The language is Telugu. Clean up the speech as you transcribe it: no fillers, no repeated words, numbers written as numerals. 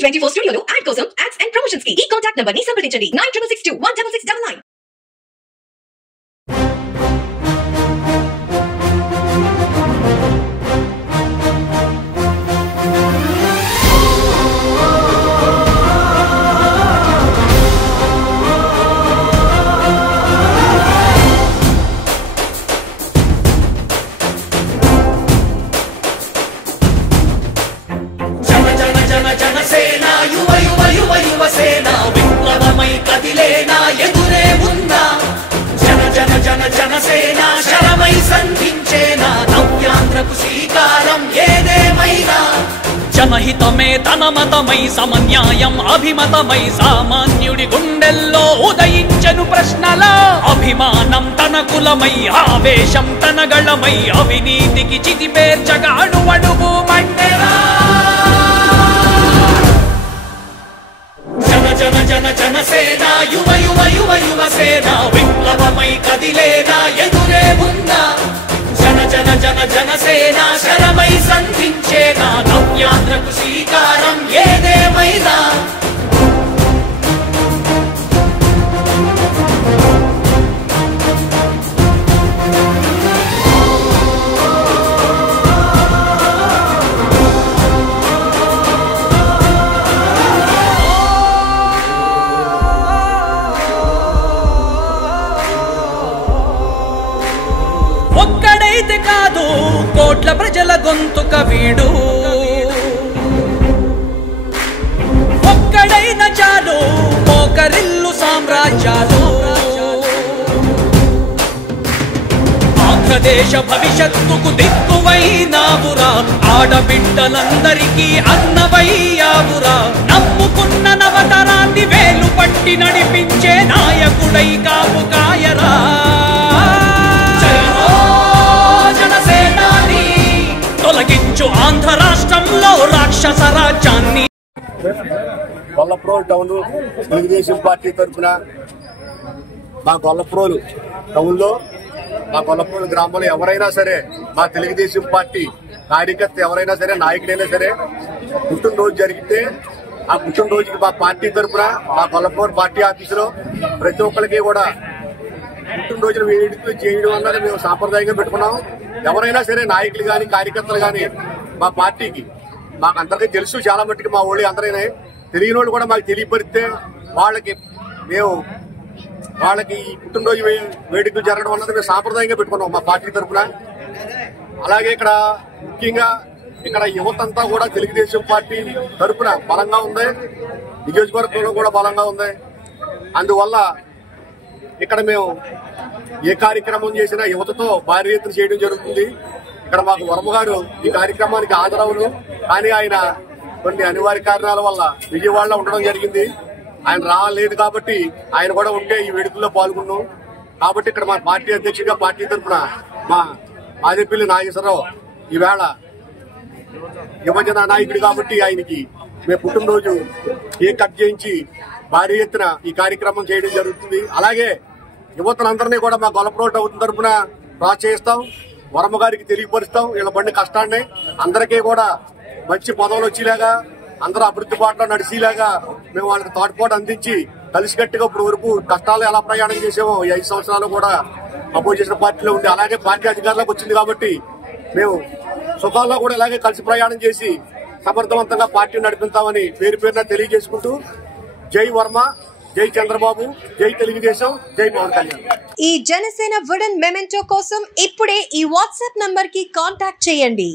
టీవీ24 స్టూడియోలో యాడ్ కోసం యాడ్స్ అండ్ ప్రమోషన్స్ కి ఈ కాంటాక్ట్ నంబర్ ని సంప్రదించండి 9662166699. जनसेना युव युव युव युवसेना विप्लवमय कदिलेना एदुरे उन्ना जन जन जन जनसेना शरमय संधिंचेना नव्यांध्रकु श्रीकारं ఏదేమైనా जनहितमे तनमतमై సమన్యాయం అభిమతమై సామాన్యుడి గుండెల్లో ఉదయించెను ప్రశ్నల అభిమానం తన కులమై ఆవేశం తన గళమై అవినీతికి చితిపేర్చగా అడువడుగు మండెరా जन जन जनसेना युव युव युव युवसेना विप्लवमय कदिलेना एदुरे उन्ना जन जन जन जनसेना शरमై సంధించేనా నవ్యాంధ్రకు శ్రీకారం ఏదేమైనా ఒక్కడైతే కాదు కోట్ల ప్రజల గొంతుక వీడు ఒక్కడైన చాలు మోకరిల్లు సామ్రాజ్యాలు ఆంధ్రదేశ భవిష్యత్తుకు దిక్కువైనావురా ఆడబిడ్డలందరికీ అన్నవయ్యావురా నమ్ముకున్న నవతరాన్ని వేలు పట్టి నడిపించే నాయకుడై కాపు కాయరా తొలగించు ఆంధ్ర రాష్ట్రంలో రాక్షస రాజ్యాన్ని. గొల్లప్రోలు టౌన్ తెలుగుదేశం పార్టీ తరఫున మా గొల్లప్రోలు టౌన్లో మా గొల్లప్రోలు గ్రామంలో ఎవరైనా సరే మా తెలుగుదేశం పార్టీ కార్యకర్త ఎవరైనా సరే నాయకుడైనా సరే పుట్టినరోజు జరిగితే ఆ పుట్టినరోజుకి మా పార్టీ తరఫున మా గొల్లప్రోలు పార్టీ ఆఫీసులో ప్రతి ఒక్కరికి కూడా పుట్టినరోజులు వేడుకలు చేయడం అన్నది మేము సాంప్రదాయంగా పెట్టుకున్నాం. ఎవరైనా సరే నాయకులు కానీ కార్యకర్తలు కానీ మా పార్టీకి మాకు అందరికీ తెలుసు, చాలా మట్టుకు మా ఊళ్ళో అందరైనా తెలియని వాళ్ళు కూడా మాకు తెలియపరిస్తే వాళ్ళకి పుట్టినరోజు వేడుకలు జరగడం అన్నది మేము సాంప్రదాయంగా పెట్టుకున్నాం మా పార్టీ తరఫున. అలాగే ఇక్కడ ముఖ్యంగా ఇక్కడ యువతంతా కూడా తెలుగుదేశం పార్టీ తరఫున బలంగా ఉంది, నియోజకవర్గంలో కూడా బలంగా ఉంది. అందువల్ల ఇక్కడ మేము ఏ కార్యక్రమం చేసినా యువతతో భారీ ఎత్తున చేయడం జరుగుతుంది. ఇక్కడ మాకు వర్మ గారు ఈ కార్యక్రమానికి హాజరవును, కానీ ఆయన కొన్ని అనివార్య కారణాల వల్ల విజయవాడలో ఉండడం జరిగింది. ఆయన రాలేదు కాబట్టి ఆయన కూడా ఉంటే ఈ వేడుకల్లో పాల్గొన్నాం. కాబట్టి ఇక్కడ మా పార్టీ అధ్యక్షుడిగా పార్టీ తరఫున మా ఆదిపల్లి నాగేశ్వరరావు ఈవేళ యువజన నాయకుడు కాబట్టి ఆయనకి మేము పుట్టినరోజు కేక్ కట్ చేయించి భారీ ఎత్తున ఈ కార్యక్రమం చేయడం జరుగుతుంది. అలాగే యువతలందరినీ కూడా మా గొల్లప్రోలు టౌన్ తరఫున ప్రోత్సహిస్తాం, వర్మ గారికి తెలియపరుస్తాం వీళ్ళ బండి కష్టాన్ని. అందరికీ కూడా మంచి పదవులు వచ్చేలాగా అందరూ అభివృద్ధి బాటలో నడిచేలాగా మేము వాళ్ళకి తోడ్పాటు అందించి కలిసికట్టుగా ఇప్పుడు వరకు కష్టాలు ఎలా ప్రయాణం చేసామో ఈ 5 సంవత్సరాలు కూడా అపోజిషన్ పార్టీలో ఉంది. అలాగే పార్టీ అధికారంలోకి వచ్చింది కాబట్టి మేము సుఖాల్లో కూడా ఇలాగే కలిసి ప్రయాణం చేసి సమర్థవంతంగా పార్టీ నడిపిస్తామని పేరు పేరున తెలియజేసుకుంటూ జై వర్మ, జై చంద్రబాబు, జై తెలుగుదేశం, జై పవన్ కళ్యాణ్. ఈ జనసేన వుడెన్ మెమెంటో కోసం ఇప్పుడే ఈ వాట్సాప్ నంబర్ కి కాంటాక్ట్ చేయండి.